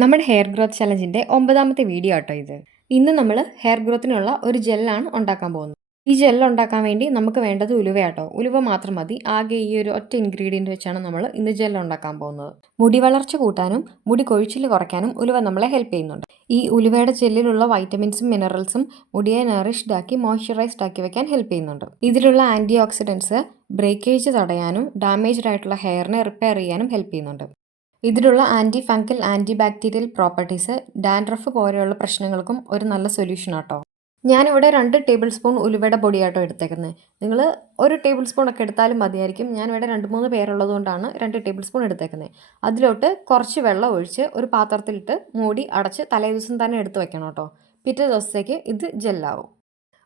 നമ്മുടെ hair growth ചലഞ്ചിൻ്റെ 9ാമത്തെ video ആട്ടോ ഇത്. ഇന്ന് നമ്മൾ ഹെയർ ഗ്രോത്തിനുള്ള ഒരു ജെല്ലാണ് ഉണ്ടാക്കാൻ പോകുന്നത്. ഈ ജെൽ ഉണ്ടാക്കാൻ വേണ്ടി നമുക്ക് വേണ്ടത് ഉലുവയാട്ടോ. ഉലുവ മാത്രം മതി. ആകെ ഈ ഒരു ഒറ്റ ഇൻഗ്രീഡിയൻറ്റ് വെച്ചാണ് നമ്മൾ ഇന്ന് ജെൽ ഉണ്ടാക്കാൻ പോകുന്നത്. മുടി വളർച്ച കൂട്ടാനും മുടി കൊഴിച്ചിൽ കുറയ്ക്കാനും ഉലുവ നമ്മളെ ഹെൽപ്പ് ചെയ്യുന്നുണ്ട്. ഈ ഉലുവയുടെ ജെല്ലിലുള്ള വൈറ്റമിൻസും മിനറൽസും മുടിയെ നറിഷ്ഡ് ആക്കി മോയ്സ്ചറൈസ്ഡ് ആക്കി വെക്കാൻ ഹെൽപ്പ് ചെയ്യുന്നുണ്ട്. ഇതിലുള്ള ആൻറ്റി ഓക്സിഡൻസ് ബ്രേക്കേജ് തടയാനും ഡാമേജ്ഡ് ആയിട്ടുള്ള ഹെയറിനെ റിപ്പയർ ചെയ്യാനും ഹെൽപ്പ് ചെയ്യുന്നുണ്ട്. ഇതിലുള്ള anti fungal anti bacterial properties dandruff പോലെയുള്ള പ്രശ്നങ്ങൾക്കും ഒരു നല്ല സൊല്യൂഷൻ ആട്ടോ. ഞാനിവിടെ 2 ടേബിൾ സ്പൂൺ ഉലുവയുടെ പൊടിയാട്ടോ എടുത്തേക്കുന്നത്. നിങ്ങൾ 1 ടേബിൾ സ്പൂൺ ഒക്കെ എടുത്താലും മതിയായിരിക്കും. ഞാനിവിടെ 2-3 പേരുള്ളത് കൊണ്ടാണ് 2 ടേബിൾ സ്പൂൺ എടുത്തേക്കുന്നത്. അതിലോട്ട് കുറച്ച് വെള്ളം ഒഴിച്ച് ഒരു പാത്രത്തിലിട്ട് മൂടി അടച്ച് തലേദിവസം തന്നെ എടുത്ത് വെക്കണം കേട്ടോ. പിറ്റേ ദിവസത്തേക്ക് ഇത് ജെല്ലാവും.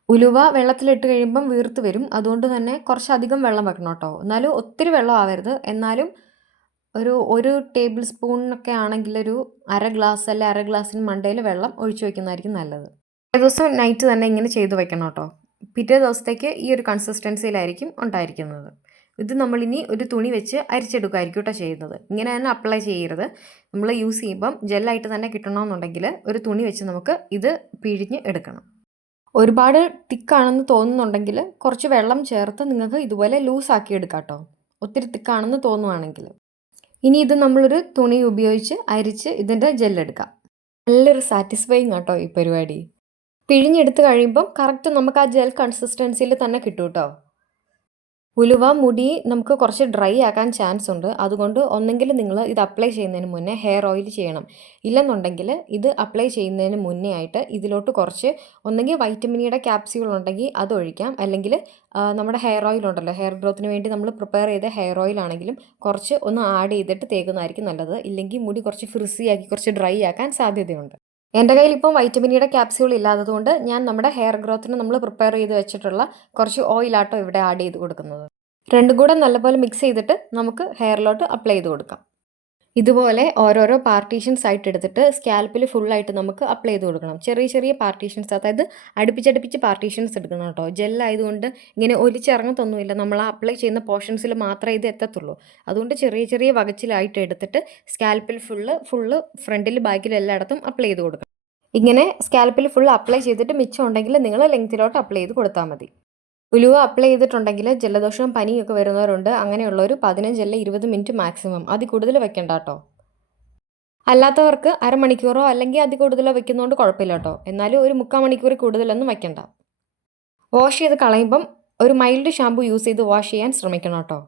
ഉലുവ വെള്ളത്തിലിട്ട് കഴിയുമ്പം വീർത്ത് വരും. അതുകൊണ്ട് തന്നെ കുറച്ചധികം വെള്ളം വെക്കണം കേട്ടോ. എന്നാലും ഒത്തിരി വെള്ളം ആവരുത്. എന്നാലും ഒരു ടേബിൾ സ്പൂണൊക്കെ ആണെങ്കിൽ ഒരു അര ഗ്ലാസ് അല്ലെ അര ഗ്ലാസ്സിന് മണ്ടയിൽ വെള്ളം ഒഴിച്ചു വയ്ക്കുന്നതായിരിക്കും നല്ലത്. ഒരു ദിവസം നൈറ്റ് തന്നെ ഇങ്ങനെ ചെയ്ത് വെക്കണം കേട്ടോ. പിറ്റേ ദിവസത്തേക്ക് ഈ ഒരു കൺസിസ്റ്റൻസിയിലായിരിക്കും ഉണ്ടായിരിക്കുന്നത്. ഇത് നമ്മളിനി ഒരു തുണി വെച്ച് അരിച്ചെടുക്കുമായിരിക്കും കേട്ടോ ചെയ്യുന്നത്. ഇങ്ങനെ തന്നെ അപ്ലൈ ചെയ്യരുത്. നമ്മൾ യൂസ് ചെയ്യുമ്പം ജെല്ലായിട്ട് തന്നെ കിട്ടണമെന്നുണ്ടെങ്കിൽ ഒരു തുണി വെച്ച് നമുക്ക് ഇത് പിഴിഞ്ഞ് എടുക്കണം. ഒരുപാട് തിക്കാണെന്ന് തോന്നുന്നുണ്ടെങ്കിൽ കുറച്ച് വെള്ളം ചേർത്ത് നിങ്ങൾക്ക് ഇതുപോലെ ലൂസാക്കി എടുക്കാം കേട്ടോ. ഒത്തിരി തിക്കാണെന്ന് തോന്നുവാണെങ്കിൽ. ഇനി ഇത് നമ്മളൊരു തുണി ഉപയോഗിച്ച് അരിച്ച് ഇതിൻ്റെ ജെല്ലെടുക്കാം. നല്ലൊരു സാറ്റിസ്ഫൈങ് ആട്ടോ ഈ പരിപാടി. പിഴിഞ്ഞെടുത്ത് കഴിയുമ്പം കറക്റ്റ് നമുക്ക് ആ ജെൽ കൺസിസ്റ്റൻസിയിൽ തന്നെ കിട്ടും കേട്ടോ. ഉലുവ മുടി നമുക്ക് കുറച്ച് ഡ്രൈ ആക്കാൻ ചാൻസ് ഉണ്ട്. അതുകൊണ്ട് ഒന്നെങ്കിൽ നിങ്ങൾ ഇത് അപ്ലൈ ചെയ്യുന്നതിന് മുന്നേ ഹെയർ ഓയിൽ ചെയ്യണം. ഇല്ലെന്നുണ്ടെങ്കിൽ ഇത് അപ്ലൈ ചെയ്യുന്നതിന് മുന്നേ ആയിട്ട് ഇതിലോട്ട് കുറച്ച് ഒന്നെങ്കിൽ വൈറ്റമിനിയുടെ ക്യാപ്സ്യൂൾ ഉണ്ടെങ്കിൽ അത് ഒഴിക്കാം. അല്ലെങ്കിൽ നമ്മുടെ ഹെയർ ഓയിൽ ഉണ്ടല്ലോ, ഹെയർ ഗ്രോത്തിന് വേണ്ടി നമ്മൾ പ്രിപ്പയർ ചെയ്ത ഹെയർ ഓയിൽ ആണെങ്കിലും കുറച്ച് ഒന്ന് ആഡ് ചെയ്തിട്ട് തേക്കുന്നതായിരിക്കും നല്ലത്. ഇല്ലെങ്കിൽ മുടി കുറച്ച് ഫ്രിസി ആക്കി കുറച്ച് ഡ്രൈ ആക്കാൻ സാധ്യതയുണ്ട്. എൻ്റെ കയ്യിൽ ഇപ്പം വൈറ്റമിനിയുടെ ക്യാപ്സ്യൂൾ ഇല്ലാത്തതുകൊണ്ട് ഞാൻ നമ്മുടെ ഹെയർ ഗ്രോത്തിന് നമ്മൾ പ്രിപ്പയർ ചെയ്ത് വെച്ചിട്ടുള്ള കുറച്ച് ഓയിലാട്ടോ ഇവിടെ ആഡ് ചെയ്ത് കൊടുക്കുന്നത്. രണ്ടും കൂടെ നല്ലപോലെ മിക്സ് ചെയ്തിട്ട് നമുക്ക് ഹെയറിലോട്ട് അപ്ലൈ ചെയ്ത് കൊടുക്കാം. ഇതുപോലെ ഓരോരോ പാർട്ടീഷൻസ് ആയിട്ട് എടുത്തിട്ട് സ്കാൽപ്പിൽ ഫുള്ളായിട്ട് നമുക്ക് അപ്ലൈ ചെയ്ത് കൊടുക്കണം. ചെറിയ ചെറിയ പാർട്ടീഷൻസ്, അതായത് അടുപ്പിച്ചടുപ്പിച്ച് പാർട്ടീഷൻസ് എടുക്കണം കേട്ടോ. ജെല്ലായതുകൊണ്ട് ഇങ്ങനെ ഒലിച്ചിറങ്ങത്തൊന്നുമില്ല. നമ്മൾ അപ്ലൈ ചെയ്യുന്ന പോർഷൻസിൽ മാത്രമേ ഇത് എത്തത്തുള്ളൂ. അതുകൊണ്ട് ചെറിയ ചെറിയ വകച്ചിലായിട്ട് എടുത്തിട്ട് സ്കാൽപ്പിൽ ഫുള്ള് ഫ്രണ്ടിൽ ബാക്കിൽ എല്ലായിടത്തും അപ്ലൈ ചെയ്ത് കൊടുക്കണം. ഇങ്ങനെ സ്കാൽപ്പിൽ ഫുൾ അപ്ലൈ ചെയ്തിട്ട് മിച്ചം ഉണ്ടെങ്കിൽ നിങ്ങൾ ലെങ്ത്തിലോട്ട് അപ്ലൈ ചെയ്ത് കൊടുത്താൽ മതി. ഉലുവ അപ്ലൈ ചെയ്തിട്ടുണ്ടെങ്കിൽ ജലദോഷവും പനിയൊക്കെ വരുന്നവരുണ്ട്. അങ്ങനെയുള്ളൊരു 15 അല്ല 20 മിനിറ്റ് മാക്സിമം, അതിൽ കൂടുതൽ വെക്കണ്ട കേട്ടോ. അല്ലാത്തവർക്ക് അരമണിക്കൂറോ അല്ലെങ്കിൽ അതിൽ കൂടുതലോ വെക്കുന്നതുകൊണ്ട് കുഴപ്പമില്ല കേട്ടോ. എന്നാലും ഒരു 3/4 മണിക്കൂർ കൂടുതലൊന്നും വെക്കണ്ട. വാഷ് ചെയ്ത് കളയുമ്പം ഒരു മൈൽഡ് ഷാമ്പു യൂസ് ചെയ്ത് വാഷ് ചെയ്യാൻ ശ്രമിക്കണം കേട്ടോ.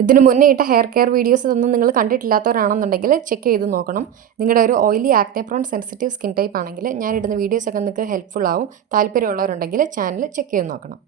ഇതിന് മുന്നേ ഇട്ട ഹെയർ കെയർ വീഡിയോസ് ഒന്നും നിങ്ങൾ കണ്ടിട്ടില്ലാത്തവരാണെന്നുണ്ടെങ്കിൽ ചെക്ക് ചെയ്ത് നോക്കണം. നിങ്ങളുടെ ഒരു oily acne prone sensitive skin type ആണെങ്കിൽ ഞാനിടുന്ന വീഡിയോസൊക്കെ നിങ്ങൾക്ക് ഹെൽപ്ഫുൾ ആവും. താല്പര്യമുള്ളവരുണ്ടെങ്കിൽ ചാനൽ ചെക്ക് ചെയ്ത് നോക്കണം.